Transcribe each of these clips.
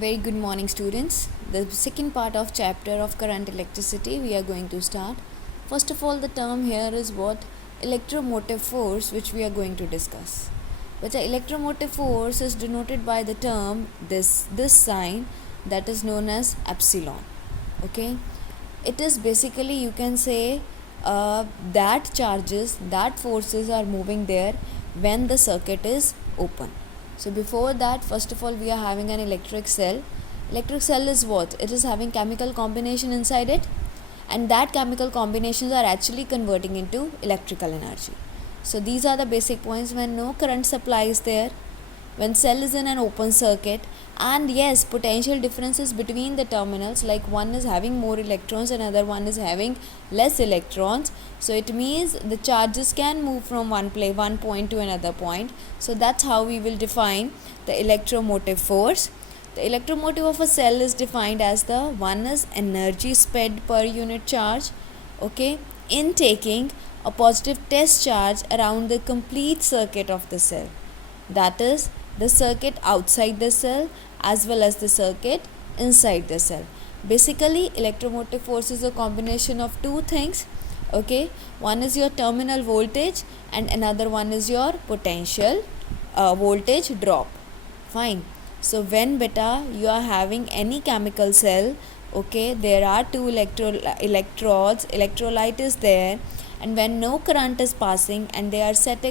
Very good morning, students. The second part of chapter of current electricity we are going to start. First of all, the term here is what? Electromotive force, which we are going to discuss. But the electromotive force is denoted by the term this sign that is known as epsilon. Okay, it is basically, you can say, that charges, that forces are moving there when the circuit is open. So before that, first of all, we are having an electric cell. Electric cell is what? It is having chemical combination inside it, and that chemical combinations are actually converting into electrical energy. So these are the basic points. When no current supply is there, when cell is in an open circuit, and yes, potential differences between the terminals, like one is having more electrons and other one is having less electrons, so it means the charges can move from one point to another point. So that's how we will define the electromotive force. The electromotive of a cell is defined as the one is energy spent per unit charge, okay, in taking a positive test charge around the complete circuit of the cell, that is the circuit outside the cell as well as the circuit inside the cell. Basically, electromotive force is a combination of two things. Okay, one is your terminal voltage and another one is your potential voltage drop. Fine. So when beta you are having any chemical cell, okay, there are two electrodes, electrolyte is there, and when no current is passing and they are set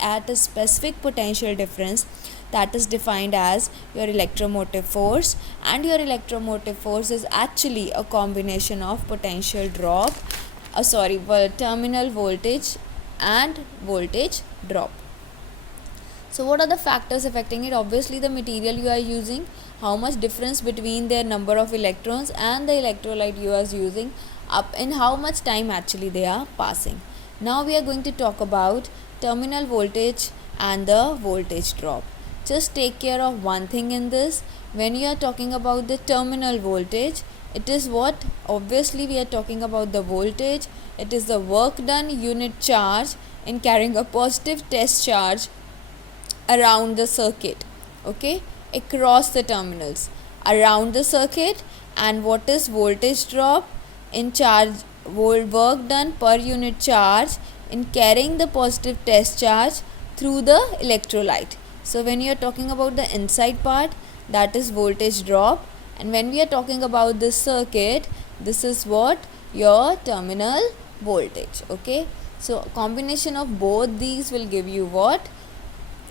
at a specific potential difference, that is defined as your electromotive force. And your electromotive force is actually a combination of potential drop, terminal voltage and voltage drop. So what are the factors affecting it? Obviously the material you are using, how much difference between their number of electrons and the electrolyte you are using, up in how much time actually they are passing. Now we are going to talk about terminal voltage and the voltage drop. Just take care of one thing in this. When you are talking about the terminal voltage, it is what? Obviously we are talking about the voltage. It is the work done unit charge in carrying a positive test charge around the circuit, okay, across the terminals around the circuit. And what is voltage drop? In charge, work done per unit charge in carrying the positive test charge through the electrolyte. So when you are talking about the inside part, that is voltage drop, and when we are talking about this circuit, this is what? Your terminal voltage. Okay, so combination of both these will give you what?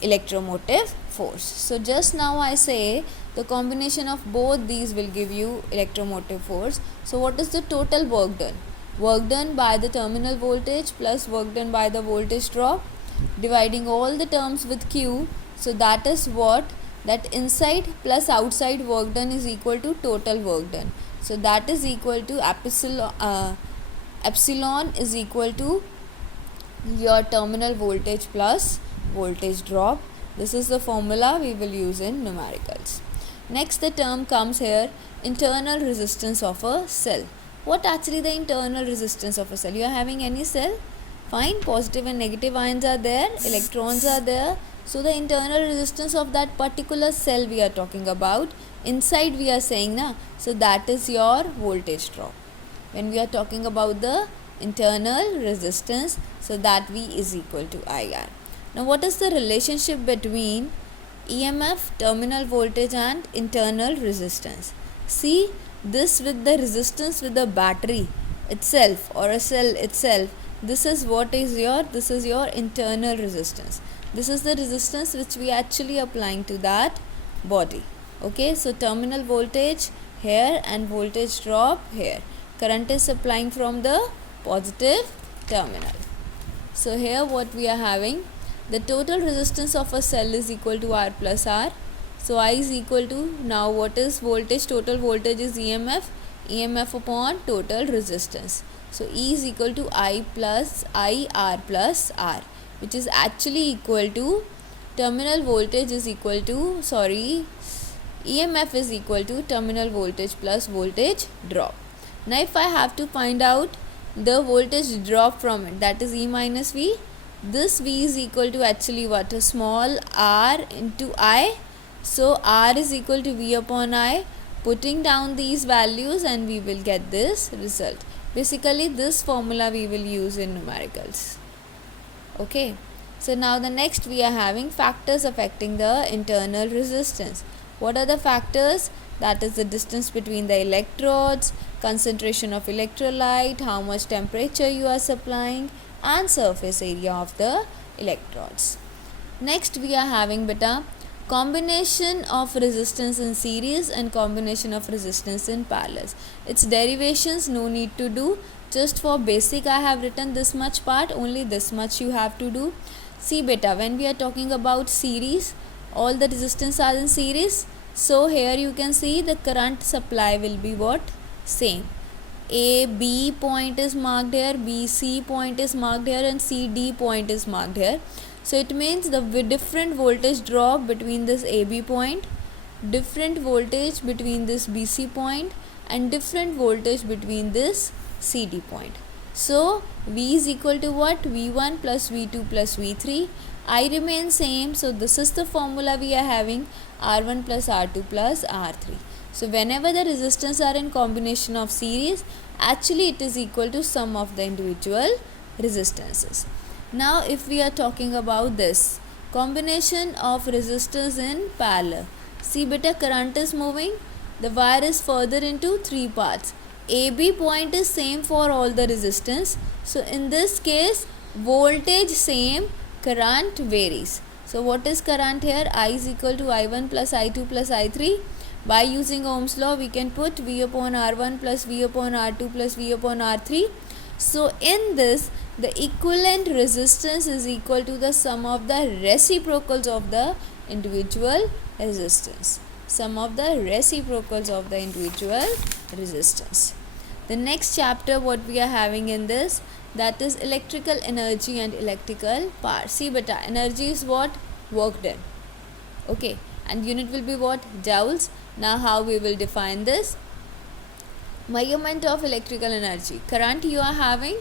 Electromotive force. So just now I say the combination of both these will give you electromotive force. So what is the total work done? Work done by the terminal voltage plus work done by the voltage drop, dividing all the terms with Q. So that is what? That inside plus outside work done is equal to total work done. So that is equal to epsilon is equal to your terminal voltage plus voltage drop. This is the formula we will use in numericals. Next, the term comes here, internal resistance of a cell. What actually the internal resistance of a cell? You are having any cell, fine, positive and negative ions are there, electrons are there. So the internal resistance of that particular cell we are talking about, inside we are saying na, so that is your voltage drop. When we are talking about the internal resistance, so that V is equal to IR. Now what is the relationship between EMF, terminal voltage and internal resistance? See, this with the resistance with the battery itself or a cell itself, this is what is your, this is your internal resistance. This is the resistance which we actually applying to that body. Okay, so terminal voltage here and voltage drop here. Current is supplying from the positive terminal. So here what we are having, the total resistance of a cell is equal to R plus R. So I is equal to, now what is voltage? Total voltage is EMF upon total resistance. So E is equal to I plus I R plus R, which is actually equal to terminal voltage is equal to, EMF is equal to terminal voltage plus voltage drop. Now if I have to find out the voltage drop from it, that is E minus V, this V is equal to actually what? A small r into I So R is equal to V upon I. Putting down these values and we will get this result. Basically this formula we will use in numericals. Okay. So now the next we are having factors affecting the internal resistance. What are the factors? That is the distance between the electrodes, concentration of electrolyte, how much temperature you are supplying, and surface area of the electrodes. Next we are having beta combination of resistance in series and combination of resistance in parallel. Its derivations no need to do. Just for basic I have written this much part, only this much you have to do. See beta, when we are talking about series, all the resistance are in series. So here you can see the current supply will be what? Same. A B point is marked here, B C point is marked here, and C D point is marked here. So it means the different voltage drop between this AB point, different voltage between this BC point, and different voltage between this CD point. So V is equal to what? V1 plus V2 plus V3. I remain same. So this is the formula we are having, R1 plus R2 plus R3. So whenever the resistance are in combination of series, actually it is equal to sum of the individual resistances. Now if we are talking about this combination of resistors in parallel, see beta, current is moving, the wire is further into three parts. AB point is same for all the resistance. So in this case voltage same, current varies. So what is current here? I is equal to I1 plus I2 plus I3. By using Ohm's law we can put V upon R1 plus V upon R2 plus V upon R3. So in this the equivalent resistance is equal to the sum of the reciprocals of the individual resistance. Sum of the reciprocals of the individual resistance. The next chapter what we are having in this, that is electrical energy and electrical power. See beta, energy is what? Work done. Okay, and unit will be what? Joules. Now how we will define this? Measurement of electrical energy. Current you are having,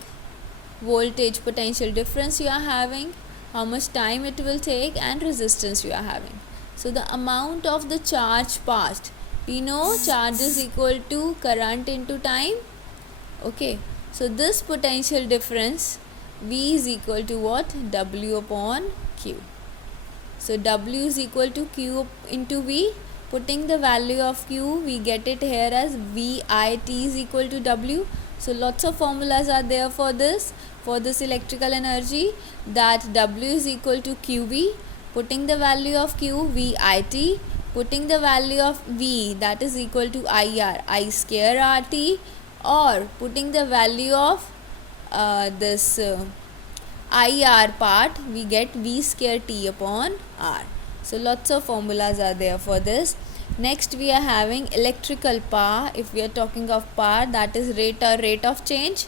voltage potential difference you are having, how much time it will take, and resistance you are having. So the amount of the charge passed, we know charge is equal to current into time. Okay, so this potential difference V is equal to what? W upon Q. So W is equal to Q into V. Putting the value of Q, we get it here as VIT is equal to W. So lots of formulas are there for this electrical energy, that W is equal to QV. Putting the value of Q, VIT. Putting the value of V, that is equal to IR, I square RT. Or putting the value of this IR part, we get V square T upon R. So lots of formulas are there for this. Next we are having electrical power. If we are talking of power, that is rate of change.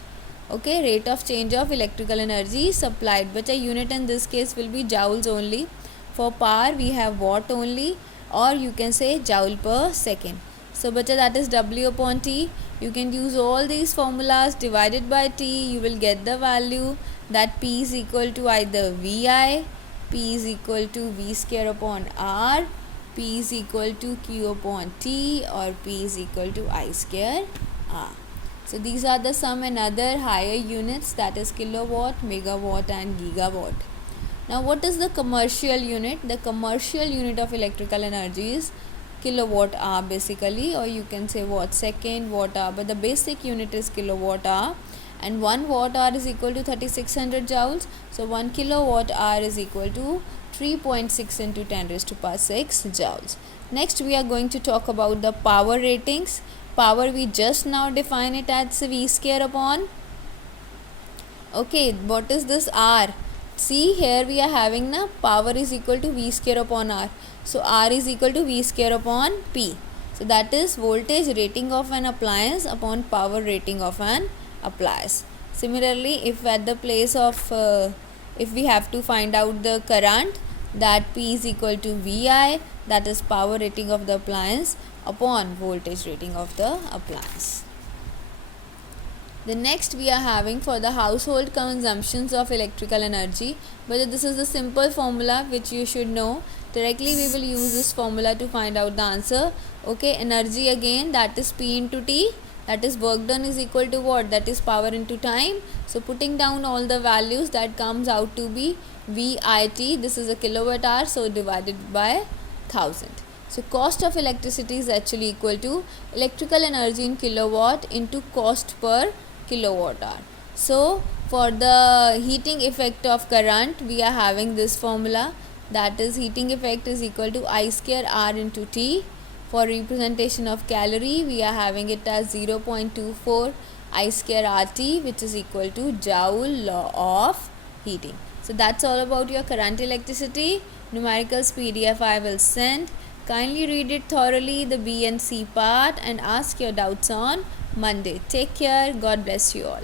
Okay, rate of change of electrical energy supplied, but a unit in this case will be joules only. For power we have watt only, or you can say joule per second. So beta, that is W upon T. You can use all these formulas, divided by T, you will get the value that P is equal to either VI, P is equal to V square upon R, P is equal to Q upon T, or P is equal to I square R. So these are the some and other higher units, that is kilowatt, megawatt and gigawatt. Now what is the commercial unit? The commercial unit of electrical energy is kilowatt hour basically, or you can say watt second, watt hour, but the basic unit is kilowatt hour, and 1 watt hour is equal to 3600 joules. So 1 kilowatt hour is equal to 3.6 into 10 raised to power 6 joules. Next we are going to talk about the power ratings. Power we just now define it as V square upon, okay, what is this R? See here we are having na power is equal to V square upon R. So R is equal to V square upon P. So that is voltage rating of an appliance upon power rating of an appliance. Similarly, if at the place of if we have to find out the current, that P is equal to VI, that is power rating of the appliance upon voltage rating of the appliance. The next we are having for the household consumptions of electrical energy, but this is the simple formula which you should know. Directly we will use this formula to find out the answer. Okay, energy again, that is P into T, that is work done is equal to what? That is power into time. So putting down all the values, that comes out to be VIT, this is a kilowatt hour, so divided by 1000. So cost of electricity is actually equal to electrical energy in kilowatt into cost per kilowatt hour. So for the heating effect of current, we are having this formula, that is heating effect is equal to I square R into T. For representation of calorie, we are having it as 0.24 I square RT, which is equal to joule law of heating. So that's all about your current electricity. Numericals PDF I will send. Kindly read it thoroughly, the B and C part, and ask your doubts on Monday. Take care. God bless you all.